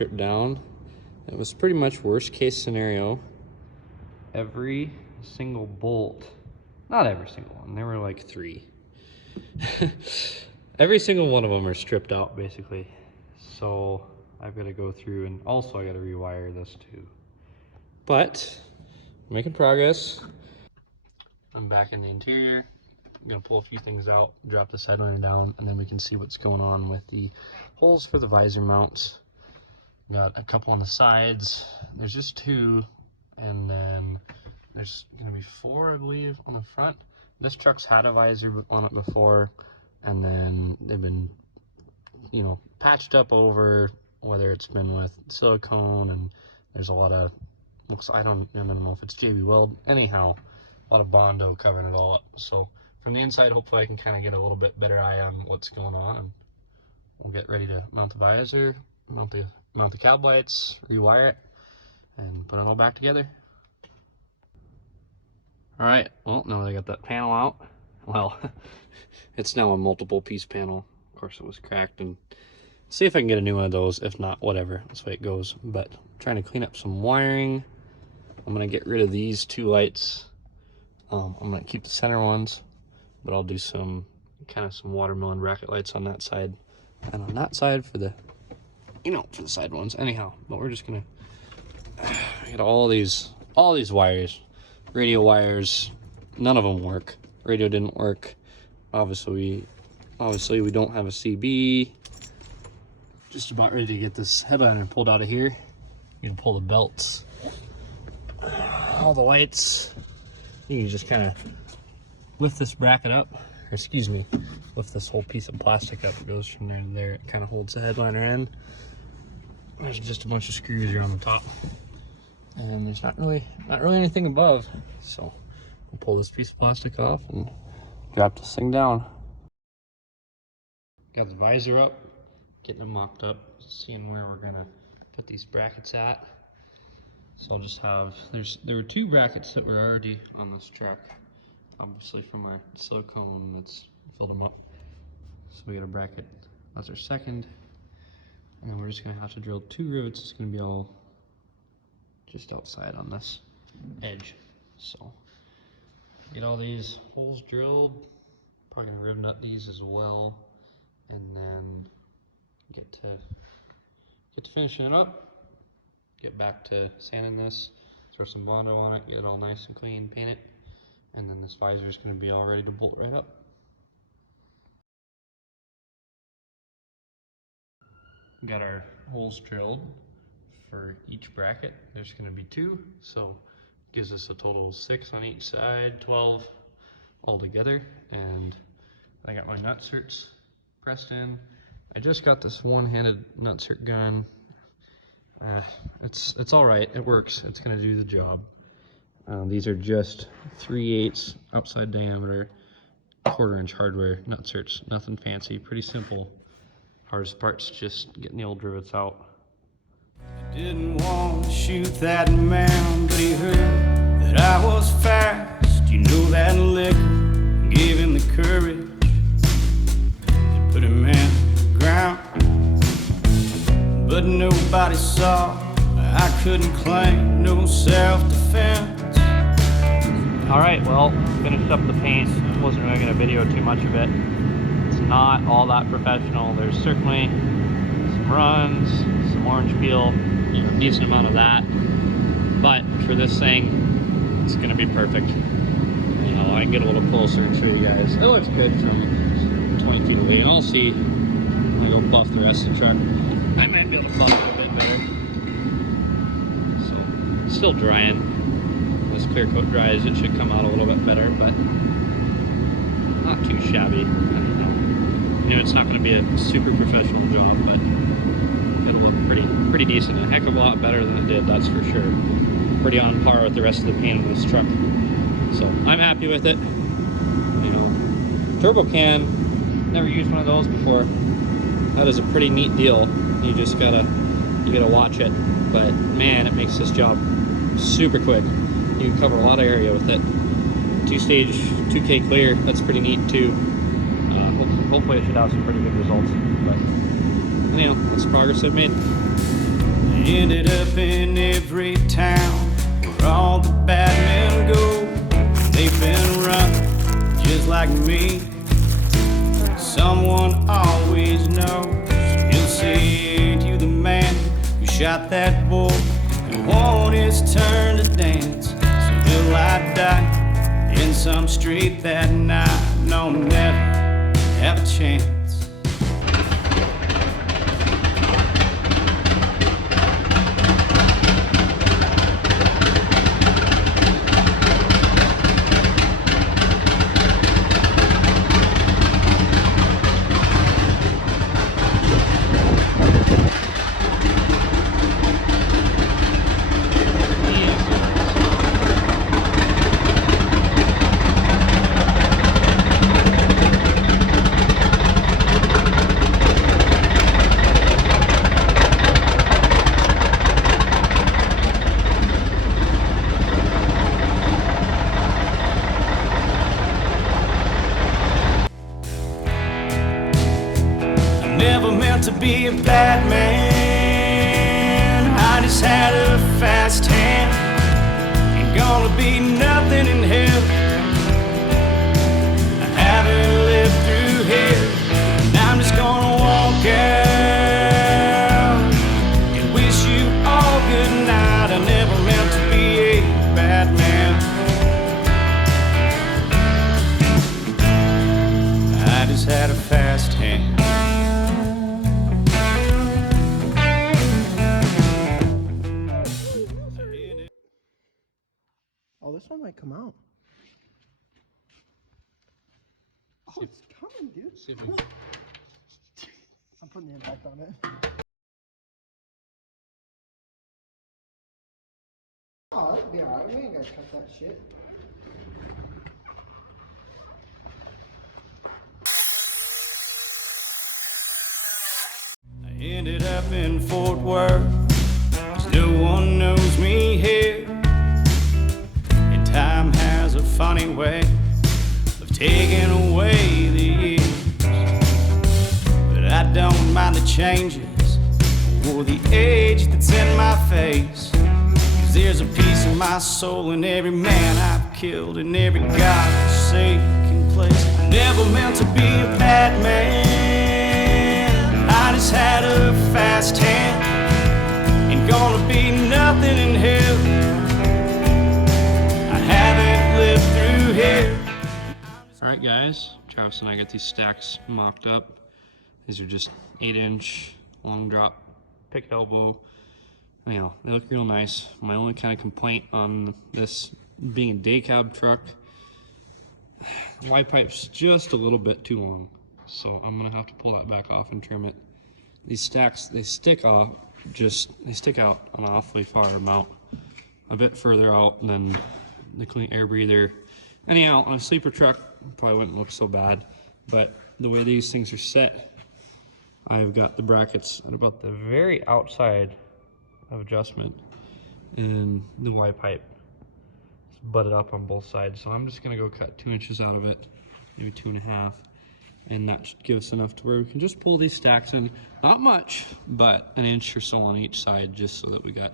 stripped down. It was pretty much worst case scenario. Every single bolt, not every single one, there were like 3. Every single one of them are stripped out basically. So I've got to go through, and also I got to rewire this too. But making progress. I'm back in the interior. I'm gonna pull a few things out, drop this headliner down, and then we can see what's going on with the holes for the visor mounts. Got a couple on the sides. There's just 2, and then there's gonna be 4, I believe, on the front. This truck's had a visor on it before, and then they've been, you know, patched up over, whether it's been with silicone, and there's a lot of, I don't know if it's JB Weld. Anyhow, a lot of Bondo covering it all up. So from the inside, hopefully I can kind of get a little bit better eye on what's going on, and we'll get ready to mount the visor, mount the cab lights, rewire it, and put it all back together. All right, well, now that I got that panel out, well, it's now a multiple piece panel. Of course, it was cracked, and see if I can get a new one of those. If not, whatever, that's the way it goes. But I'm trying to clean up some wiring. I'm gonna get rid of these 2 lights. I'm gonna keep the center ones, but I'll do some watermelon bracket lights on that side, and on that side for the, you know, for the side ones. Anyhow, but we're just gonna get all these wires, radio wires. None of them work. Radio didn't work. Obviously we don't have a CB. Just about ready to get this headliner pulled out of here. You can pull the belts, all the lights. You can just kind of lift this bracket up, or excuse me, lift this whole piece of plastic up. It goes from there to there. It kind of holds the headliner in. There's just a bunch of screws here on the top, and there's not really anything above. So we'll pull this piece of plastic off and drop this thing down. Got the visor up, getting it mocked up, seeing where we're gonna put these brackets at. So I'll just have, there were 2 brackets that were already on this truck, obviously from our silicone that's filled them up. So we got a bracket, that's our second, and then we're just gonna have to drill 2 rivets. It's gonna be all just outside on this edge. So get all these holes drilled, probably gonna rivet nut these as well, and then get to finishing it up. Get back to sanding this, throw some Bondo on it, get it all nice and clean, paint it, and then this visor is going to be all ready to bolt right up. Got our holes drilled for each bracket. There's going to be 2, so gives us a total of 6 on each side, 12 all together. And I got my nutserts pressed in. I just got this one-handed nutsert gun. It's all right. It works. It's gonna do the job. These are just 3/8 outside diameter, 1/4 inch hardware nutserts. Nothing fancy. Pretty simple. Hardest part's just getting the old rivets out. I didn't want to shoot that man, but he heard that I was fast. You know that liquor gave him the courage to put him in the ground. But nobody saw, I couldn't claim no self-defense. Alright, well, finished up the paint. Wasn't really going to video too much of it. It's not all that professional. There's certainly some runs, some orange peel, you know, a decent amount of that. But for this thing, it's going to be perfect. You know, I can get a little closer and show you guys. It looks good from 20 feet away, and I'll see. I'm going to go buff the rest of the truck. I might be able to buff it a bit better. So, still drying. When this clear coat dries, it should come out a little bit better, but not too shabby. I don't know. You know, it's not going to be a super professional job, but it'll look pretty decent. A heck of a lot better than it did, that's for sure. Pretty on par with the rest of the paint of this truck. So, I'm happy with it. You know, turbo can, never used one of those before. That is a pretty neat deal. You just gotta watch it, but man, it makes this job super quick. You can cover a lot of area with it. 2-stage 2K clear, that's pretty neat too. Hopefully it should have some pretty good results, but anyhow, that's the progress I've made. Ended up in every town where all the bad men go. They've been run just like me. Someone always knows. He'll say to the man who shot that boy, and won't his turn to dance. So will I die in some street that night? No, never have a chance. Never meant to be a bad man. I just had a fast hand. Ain't gonna be nothing in hell. I haven't lived through here, and I'm just gonna walk out and wish you all good night. I never meant to be a bad man. I just had a fast hand. Oh, this one might come out. Oh, it's coming, dude. I'm putting the impact on it. Oh, that'd be alright. We ain't gotta cut that shit. I ended up in Fort Worth, 'cause no one knows me here. And time has a funny way of taking away the years. But I don't mind the changes or the age that's in my face. 'Cause there's a piece of my soul in every man I've killed, in every God-forsaken place. I never meant to be a bad man. I just had a fast hand. Ain't gonna be nothing in hell. I haven't lived through here. Alright guys, Travis and I got these stacks mocked up. These are just 8-inch long drop picked elbow. Anyhow, they look real nice. My only kind of complaint on this being a day cab truck, the Y pipe's just a little bit too long. So I'm gonna have to pull that back off and trim it. These stacks, they stick out an awfully far amount, a bit further out than the clean air breather. Anyhow, on a sleeper truck, probably wouldn't look so bad, but the way these things are set, I've got the brackets at about the very outside of adjustment, and the Y pipe is butted up on both sides. So I'm just gonna go cut 2 inches out of it, maybe 2.5. And that should give us enough to where we can just pull these stacks in. Not much, but an inch or so on each side, just so that we got,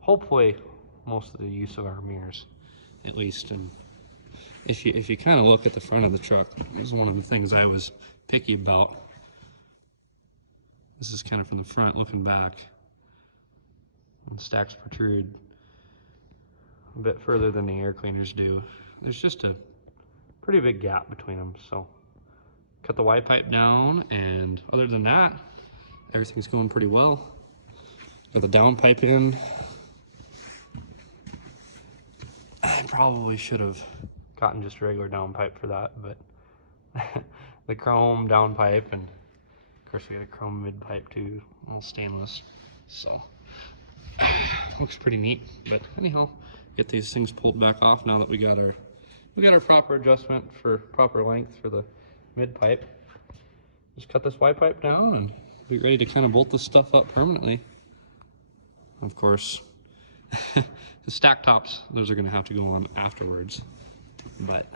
hopefully, most of the use of our mirrors, at least. And if you kind of look at the front of the truck, this is one of the things I was picky about. This is kind of from the front looking back. And stacks protrude a bit further than the air cleaners do. There's just a pretty big gap between them, so cut the Y pipe down, and other than that, everything's going pretty well. Got the down pipe in. I probably should have gotten just a regular down pipe for that, but the chrome down pipe, and of course we got a chrome mid pipe too, all stainless, so looks pretty neat. But anyhow, get these things pulled back off now that we got our proper adjustment for proper length for the mid pipe. Just cut this Y pipe down and be ready to kind of bolt this stuff up permanently. Of course, the stack tops, those are going to have to go on afterwards, but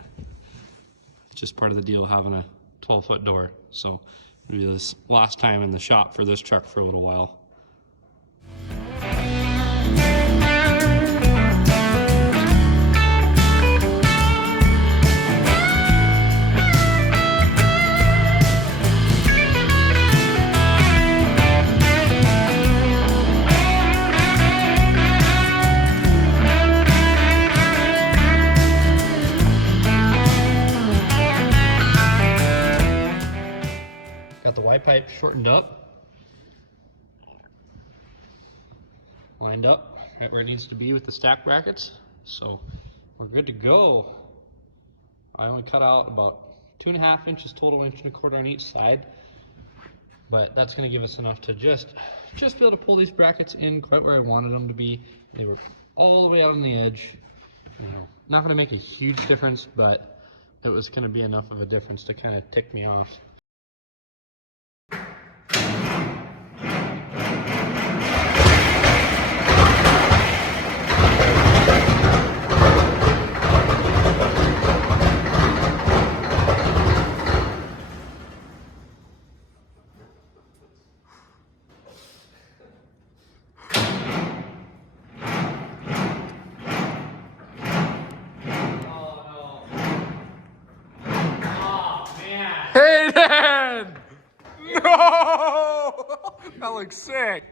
it's just part of the deal having a 12-foot door. So it'll be this last time in the shop for this truck for a little while. pipe shortened up, lined up right where it needs to be with the stack brackets. So we're good to go. I only cut out about 2.5 inches total, 1.25 inches on each side, but that's going to give us enough to just be able to pull these brackets in quite where I wanted them to be. They were all the way out on the edge. Not going to make a huge difference, but it was going to be enough of a difference to kind of tick me off. Hayden! No! That looks sick.